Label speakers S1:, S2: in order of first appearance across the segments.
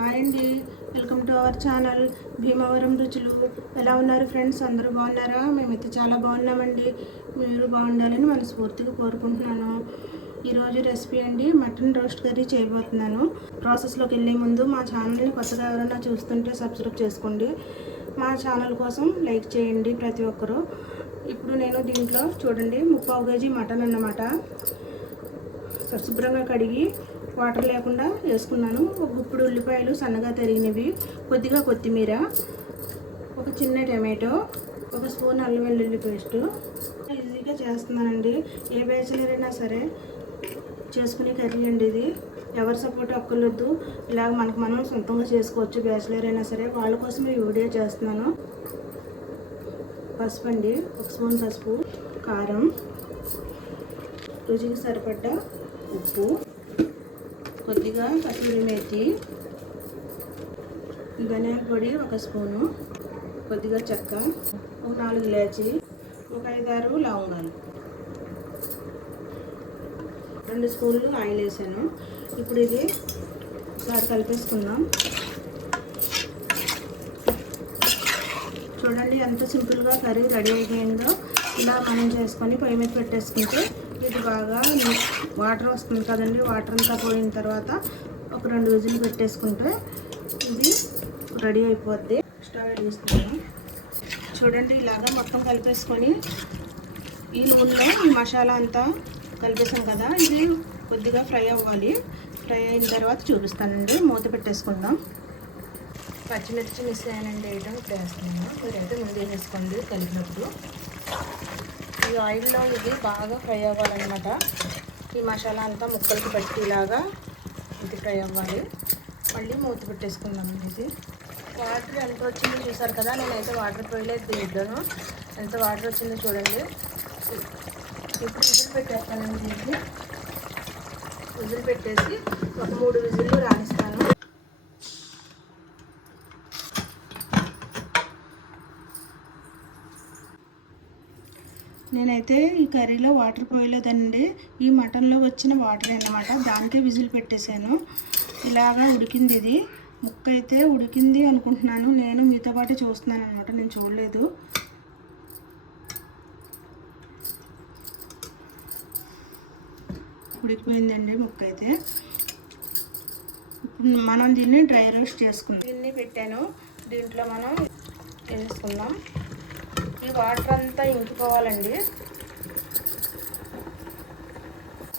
S1: Hi అండి. Welcome to our channel Bhimavaram Ruchulu. ఎలా ఉన్నారు ఫ్రెండ్స్? అందరూ బాగున్నారా? మేమైతే చాలా బాగున్నామండి. మీరు బాగుండాలని మనస్ఫూర్తిగా కోరుకుంటున్నాను. ఈరోజు రెసిపీ అండి మటన్ రోస్ట్ కర్రీ చేయబోతున్నాను. ప్రాసెస్లోకి వెళ్ళే ముందు మా ఛానల్ని కొత్తగా ఎవరైనా చూస్తుంటే సబ్స్క్రైబ్ చేసుకోండి. మా ఛానల్ కోసం లైక్ చేయండి ప్రతి ఒక్కరూ. ఇప్పుడు నేను దీంట్లో చూడండి ముప్పావు కేజీ మటన్ అన్నమాట. శుభ్రంగా కడిగి వాటర్ లేకుండా వేసుకున్నాను. ఒక గుప్పుడు ఉల్లిపాయలు సన్నగా తరిగినవి. కొద్దిగా కొత్తిమీర ఒక చిన్న టమాటో ఒక స్పూన్ అల్లం వెల్లుల్లి పేస్ట్. ఈజీగా చేస్తున్నానండి. ఏ బ్యాచిలర్ అయినా సరే చేసుకునే కర్రీ అండి ఇది. ఎవరి సపోర్ట్ అక్కర్లేదు ఇలాగ మనకు మనం సొంతంగా చేసుకోవచ్చు బ్యాచిలర్ అయినా సరే. వాళ్ళ కోసం ఈ వీడియో చేస్తున్నాను. పసుపు అండి. ఒక స్పూన్ పసుపు. కారం. రుచికి సరిపడ్డ ఉప్పు. కొద్దిగా కసూరి మేతి ధనియాల పొడి ఒక స్పూను కొద్దిగా చెక్క ఒక నాలుగు ఇలాచి ఒక ఐదారు లవంగాలు. రెండు స్పూన్లు ఆయిల్ వేసాను. ఇప్పుడు ఇది ఒకసారి కలిపేసుకుందాం. చూడండి ఎంత సింపుల్గా కర్రీ రెడీ అయిపోయిందో. ఇలా మనం చేసుకొని పొయ్యి మీద పెట్టేసుకుంటే ఇది బాగా వాటర్ వస్తుంది కదండి వాటర్ అంతా పోయిన తర్వాత ఒక రెండు రోజులు పెట్టేసుకుంటే ఇది రెడీ అయిపోద్ది. స్టవ్ వేసుకుందాం చూడండి ఇలాగా మొత్తం కలిపేసుకొని ఈ నూనెలో ఈ మసాలా అంతా కలిపేసాం కదా ఇది కొద్దిగా ఫ్రై అవ్వాలి. ఫ్రై అయిన తర్వాత చూపిస్తానండి మూత పెట్టేసుకుందాం. పచ్చిమిర్చి మిస్ అయ్యానండి వేయడం ఇప్పుడు వేస్తున్నాను మీరైతే ముందే వేసుకోండి కలిపినప్పుడు. ఈ ఆయిల్లో ఇది బాగా ఫ్రై అవ్వాలన్నమాట. ఈ మసాలా అంతా ముక్కలకి పట్టేలాగా ఇది ఫ్రై అవ్వాలి. మళ్ళీ మూత పెట్టేసుకుందాం ఇది. వాటర్ ఎంత వచ్చిందో చూసారు కదా నేనైతే వాటర్ పోయలేదు దీంట్లోను. ఎంత వాటర్ వచ్చిందో చూడండి. ఇప్పుడు విజిల్ పెట్టేస్తానండి దీనికి. విజిల్ పెట్టేసి ఒక మూడు విజిల్లు రాణిస్తాను నేనైతే ఈ కర్రీలో వాటర్ పోయలేదండి. ఈ మటన్లో వచ్చిన వాటర్ అన్నమాట. దానికే విజిల్ పెట్టేశాను. ఇలాగా ఉడికింది ఇది. ముక్క అయితే ఉడికింది అనుకుంటున్నాను. నేను మీతో పాటు చూస్తున్నాను అనమాట నేను చూడలేదు. ఉడికిపోయిందండి ముక్క అయితే. ఇప్పుడు మనం దీన్ని డ్రై రోస్ట్ చేసుకుందాం. దీన్ని పెట్టాను. దీంట్లో మనం వేసుకుందాం. ఈ వాటర్ అంతా ఇంకిపోవాలండి.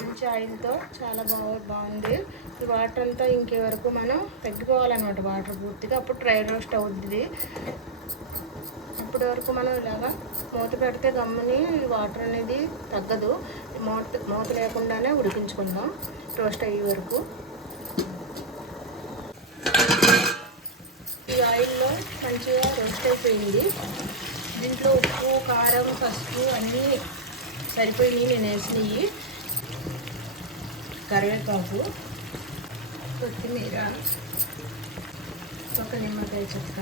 S1: మంచి ఆయిల్తో చాలా బాగా బాగుంది. ఈ వాటర్ అంతా ఇంకే వరకు మనం తగ్గిపోవాలన్నమాట వాటర్ పూర్తిగా. అప్పుడు డ్రై రోస్ట్ అవుతుంది ఇప్పటి వరకు మనం ఇలాగా మూత పెడితే గమ్ముని వాటర్ అనేది తగ్గదు. మూత మూత లేకుండానే ఉడికించుకుందాం. రోస్ట్ అయ్యే వరకు. ఈ ఆయిల్లో మంచిగా రోస్ట్ అయిపోయింది. దీంట్లో ఉప్పు కారం పసుపు అన్నీ సరిపోయినాయి నేను వేసినవి కరివేపాకు కొత్తిమీర ఒక నిమ్మకాయ చెక్క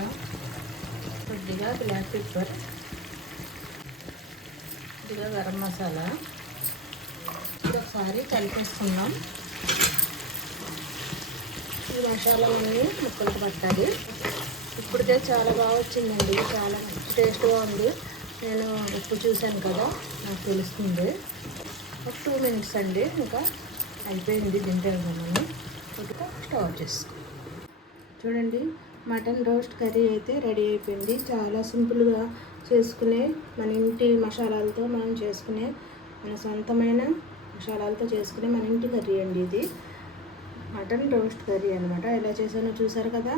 S1: కొద్దిగా బ్లాక్ పెప్పర్ కొద్దిగా గరం మసాలా. ఒకసారి కలిపేస్తున్నాం ఈ మసాలాలన్నీ ముక్కలకు పట్టాలి. ఇప్పటికే చాలా బాగా వచ్చిందండి. చాలా టేస్ట్గా ఉంది. నేను ఉప్పు చూశాను కదా నాకు తెలుస్తుంది. ఒక టూ మినిట్స్ అండి. ఇంకా అయిపోయింది తింటాను ఇంకా స్టవ్ చేసుకో. చూడండి మటన్ రోస్ట్ కర్రీ అయితే రెడీ అయిపోయింది. చాలా సింపుల్గా చేసుకునే మన ఇంటి మసాలాలతో మనం చేసుకునే మన సొంతమైన మసాలాలతో చేసుకునే మన ఇంటి కర్రీ అండి ఇది. మటన్ రోస్ట్ కర్రీ అనమాట ఎలా చేశానో చూసారు కదా?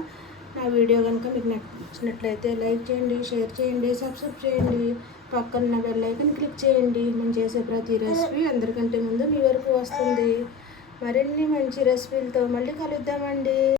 S1: నా వీడియో కనుక మీకు నచ్చినట్లయితే లైక్ చేయండి షేర్ చేయండి సబ్స్క్రైబ్ చేయండి. పక్కన బెల్ ఐకన్ క్లిక్ చేయండి. మేము చేసే ప్రతి రెసిపీ అందరికంటే ముందు మీ వరకు వస్తుంది. మరిన్ని మంచి రెసిపీలతో మళ్ళీ కలుద్దామండి.